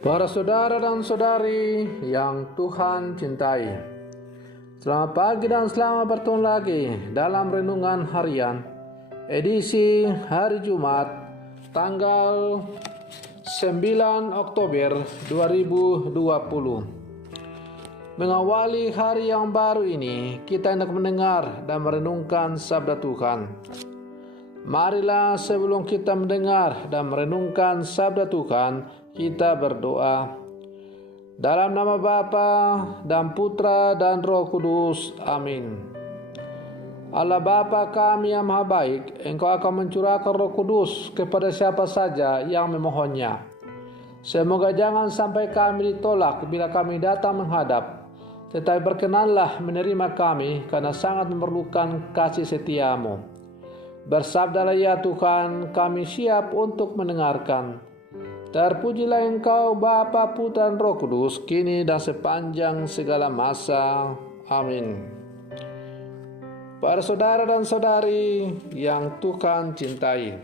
Para saudara dan saudari yang Tuhan cintai, selamat pagi dan selamat bertemu lagi dalam Renungan Harian edisi hari Jumat tanggal 9 Oktober 2020. Mengawali hari yang baru ini, kita hendak mendengar dan merenungkan sabda Tuhan. Marilah sebelum kita mendengar dan merenungkan sabda Tuhan, kita berdoa. Dalam nama Bapa dan Putra dan Roh Kudus. Amin. Allah Bapa kami yang maha baik, Engkau akan mencurahkan Roh Kudus kepada siapa saja yang memohonnya. Semoga jangan sampai kami ditolak bila kami datang menghadap, tetapi berkenanlah menerima kami karena sangat memerlukan kasih setiamu. Bersabdalah ya Tuhan, kami siap untuk mendengarkan. Terpujilah Engkau Bapa, Putra dan Roh Kudus, kini dan sepanjang segala masa. Amin. Para saudara dan saudari yang Tuhan cintai,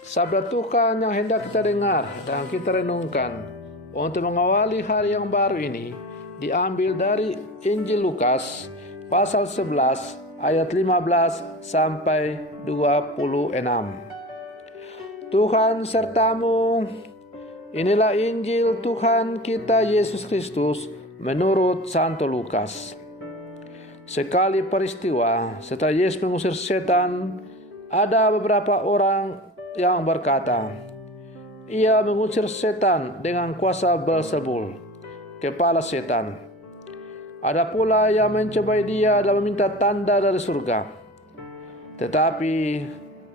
sabda Tuhan yang hendak kita dengar dan kita renungkan untuk mengawali hari yang baru ini diambil dari Injil Lukas pasal 11 ayat 15 sampai 26. Tuhan sertamu. Inilah Injil Tuhan kita Yesus Kristus menurut Santo Lukas. Sekali peristiwa setelah Yesus mengusir setan, ada beberapa orang yang berkata, "Ia mengusir setan dengan kuasa Beelzebul, kepala setan." Ada pula yang mencobai dia dan meminta tanda dari surga. Tetapi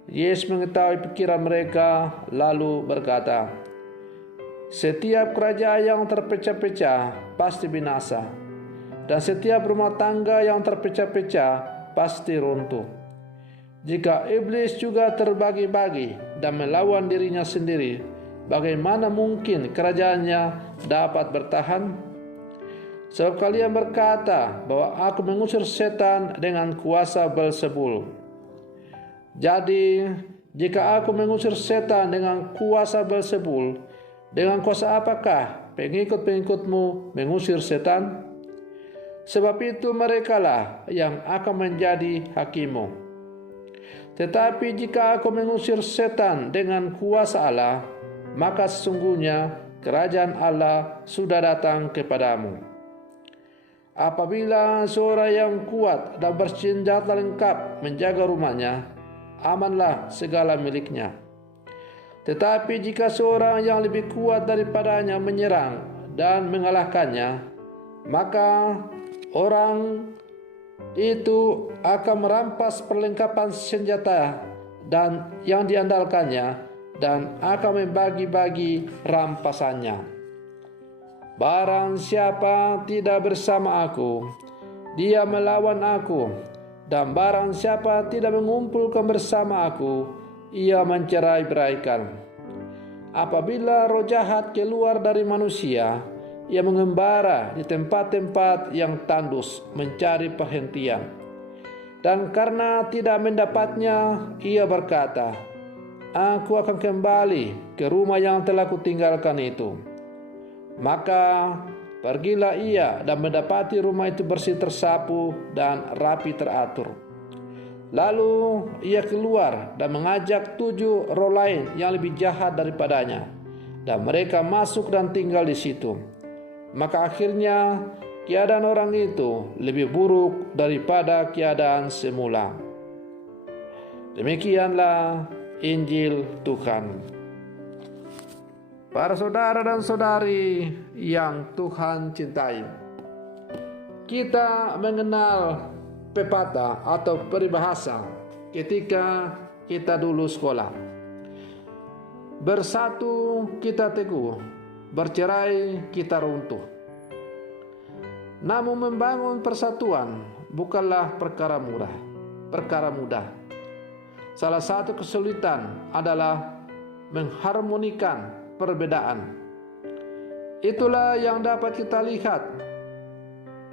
Yesus mengetahui pikiran mereka, lalu berkata, "Setiap kerajaan yang terpecah-pecah pasti binasa, dan setiap rumah tangga yang terpecah-pecah pasti runtuh. Jika iblis juga terbagi-bagi dan melawan dirinya sendiri, bagaimana mungkin kerajaannya dapat bertahan? Sebab kalian berkata bahwa aku mengusir setan dengan kuasa Beelzebul. Jadi, jika aku mengusir setan dengan kuasa Beelzebul, dengan kuasa apakah pengikut-pengikutmu mengusir setan? Sebab itu merekalah yang akan menjadi hakimu. Tetapi jika aku mengusir setan dengan kuasa Allah, maka sesungguhnya kerajaan Allah sudah datang kepadamu. Apabila seorang yang kuat dan bersenjata lengkap menjaga rumahnya, amanlah segala miliknya. Tetapi jika seorang yang lebih kuat daripadanya menyerang dan mengalahkannya, maka orang itu akan merampas perlengkapan senjata dan yang diandalkannya dan akan membagi-bagi rampasannya. Barang siapa tidak bersama aku, dia melawan aku. Dan barang siapa tidak mengumpulkan bersama aku, ia mencerai-beraikan. Apabila roh jahat keluar dari manusia, ia mengembara di tempat-tempat yang tandus mencari perhentian. Dan karena tidak mendapatnya, ia berkata, "Aku akan kembali ke rumah yang telah kutinggalkan itu." Maka pergilah ia dan mendapati rumah itu bersih tersapu dan rapi teratur. Lalu ia keluar dan mengajak 7 roh lain yang lebih jahat daripadanya, dan mereka masuk dan tinggal di situ. Maka akhirnya keadaan orang itu lebih buruk daripada keadaan semula. Demikianlah Injil Tuhan. Para saudara dan saudari yang Tuhan cintai, kita mengenal pepatah atau peribahasa ketika kita dulu sekolah. Bersatu kita teguh, bercerai kita runtuh. Namun membangun persatuan bukanlah perkara mudah. Salah satu kesulitan adalah mengharmonikan perbedaan. Itulah yang dapat kita lihat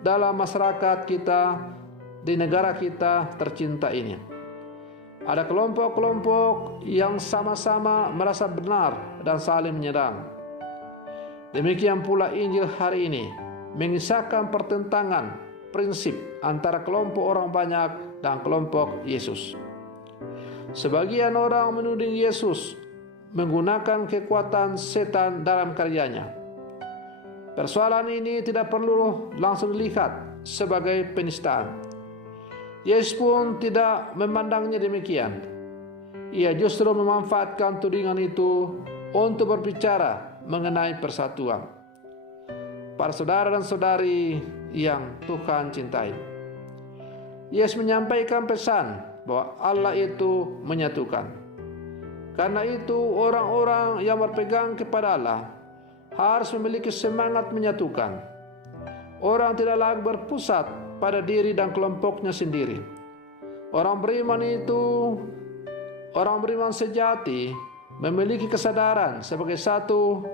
dalam masyarakat kita, di negara kita tercinta ini. Ada kelompok-kelompok yang sama-sama merasa benar dan saling menyerang. Demikian pula Injil hari ini mengisahkan pertentangan prinsip antara kelompok orang banyak dan kelompok Yesus. Sebagian orang menuding Yesus menggunakan kekuatan setan dalam karyanya. Persoalan ini tidak perlu langsung dilihat sebagai penistaan. Yesus pun tidak memandangnya demikian. Ia justru memanfaatkan tudingan itu untuk berbicara mengenai persatuan. Para saudara dan saudari yang Tuhan cintai, Yesus menyampaikan pesan bahwa Allah itu menyatukan. Karena itu orang-orang yang berpegang kepada Allah harus memiliki semangat menyatukan. Orang tidak lagi berpusat pada diri dan kelompoknya sendiri. Orang beriman sejati memiliki kesadaran sebagai satu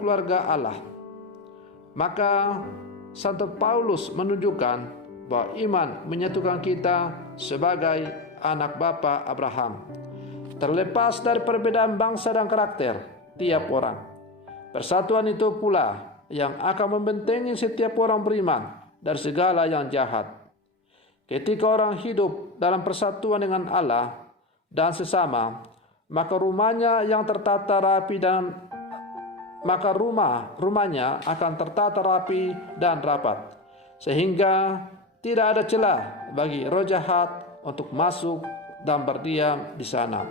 keluarga Allah. Maka Santo Paulus menunjukkan bahwa iman menyatukan kita sebagai anak bapa Abraham, terlepas dari perbedaan bangsa dan karakter tiap orang. Persatuan itu pula yang akan membentengi setiap orang beriman dari segala yang jahat. Ketika orang hidup dalam persatuan dengan Allah dan sesama, maka rumahnya akan tertata rapi dan rapat, sehingga tidak ada celah bagi roh jahat untuk masuk dan berdiam di sana.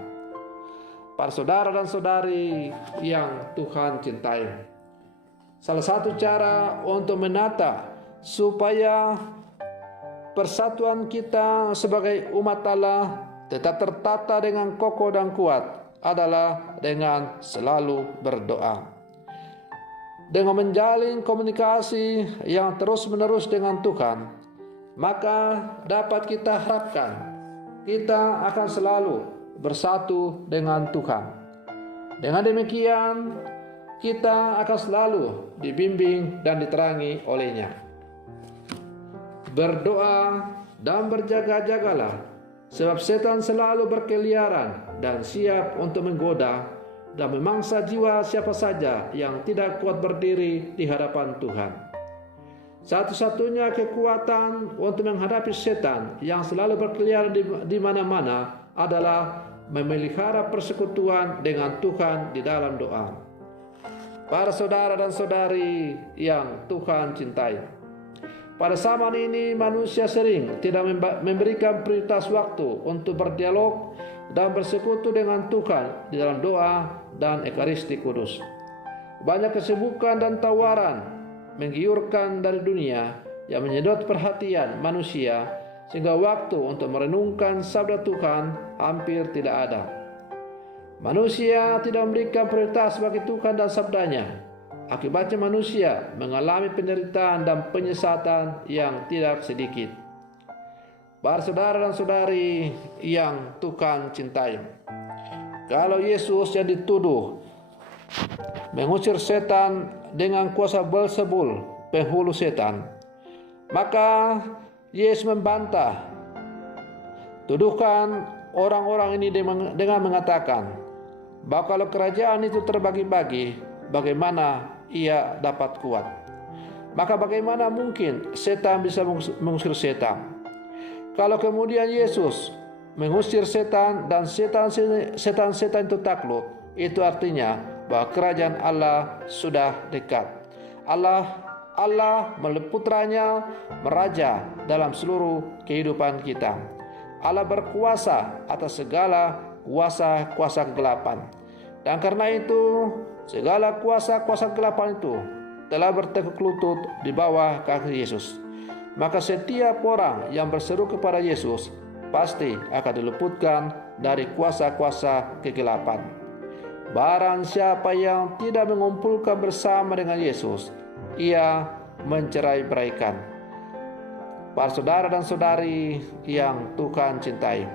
Para saudara dan saudari yang Tuhan cintai, salah satu cara untuk menata supaya persatuan kita sebagai umat Allah tetap tertata dengan kokoh dan kuat adalah dengan selalu berdoa. Dengan menjalin komunikasi yang terus-menerus dengan Tuhan, maka dapat kita harapkan kita akan selalu bersatu dengan Tuhan. Dengan demikian, kita akan selalu dibimbing dan diterangi oleh-Nya. Berdoa dan berjaga-jagalah, sebab setan selalu berkeliaran dan siap untuk menggoda dan memangsa jiwa siapa saja yang tidak kuat berdiri di hadapan Tuhan. Satu-satunya kekuatan untuk menghadapi setan yang selalu berkeliaran di mana-mana adalah memelihara persekutuan dengan Tuhan di dalam doa. Para saudara dan saudari yang Tuhan cintai, pada zaman ini manusia sering tidak memberikan prioritas waktu untuk berdialog dan bersekutu dengan Tuhan di dalam doa dan Ekaristi Kudus. Banyak kesibukan dan tawaran menggiurkan dari dunia yang menyedot perhatian manusia, sehingga waktu untuk merenungkan sabda Tuhan hampir tidak ada. Manusia tidak memberikan prioritas bagi Tuhan dan sabdanya. Akibatnya manusia mengalami penderitaan dan penyesatan yang tidak sedikit. Para saudara dan saudari yang Tuhan cintai, kalau Yesus yang dituduh mengusir setan dengan kuasa Beelzebul, penghulu setan, maka Yesus membantah tuduhan orang-orang ini dengan mengatakan bahwa kalau kerajaan itu terbagi-bagi, bagaimana ia dapat kuat? Maka bagaimana mungkin setan bisa mengusir setan? Kalau kemudian Yesus mengusir setan dan setan-setan itu takluk, itu artinya bahwa kerajaan Allah sudah dekat. Allah melalui putranya meraja dalam seluruh kehidupan kita. Allah berkuasa atas segala kuasa-kuasa kegelapan. Dan karena itu, segala kuasa-kuasa kegelapan itu telah bertekuk lutut di bawah kaki Yesus. Maka setiap orang yang berseru kepada Yesus pasti akan diluputkan dari kuasa-kuasa kegelapan. Barang siapa yang tidak mengumpulkan bersama dengan Yesus, ia mencerai-beraikan. Para saudara dan saudari yang Tuhan cintai,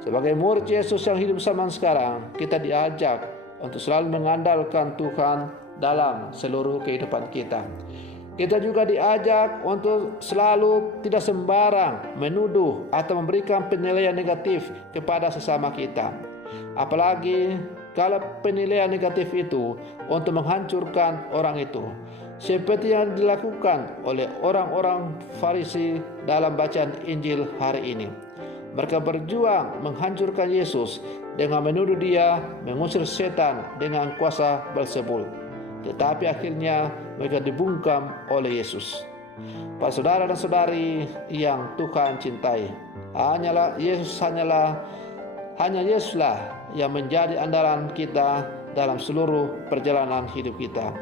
sebagai murid Yesus yang hidup zaman sekarang, kita diajak untuk selalu mengandalkan Tuhan dalam seluruh kehidupan kita. Kita juga diajak untuk selalu tidak sembarang menuduh atau memberikan penilaian negatif kepada sesama kita. Apalagi kalau penilaian negatif itu untuk menghancurkan orang itu, seperti yang dilakukan oleh orang-orang Farisi dalam bacaan Injil hari ini. Mereka berjuang menghancurkan Yesus dengan menuduh dia mengusir setan dengan kuasa Beelzebul. Tetapi akhirnya mereka dibungkam oleh Yesus. Para saudara dan saudari yang Tuhan cintai, hanya Yesuslah yang menjadi andalan kita dalam seluruh perjalanan hidup kita.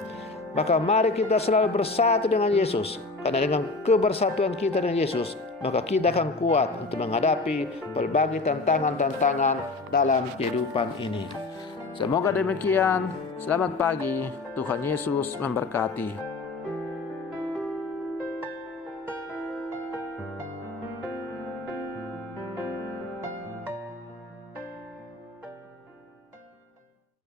Maka mari kita selalu bersatu dengan Yesus, karena dengan kebersatuan kita dengan Yesus, maka kita akan kuat untuk menghadapi berbagai tantangan-tantangan dalam kehidupan ini. Semoga demikian. Selamat pagi. Tuhan Yesus memberkati.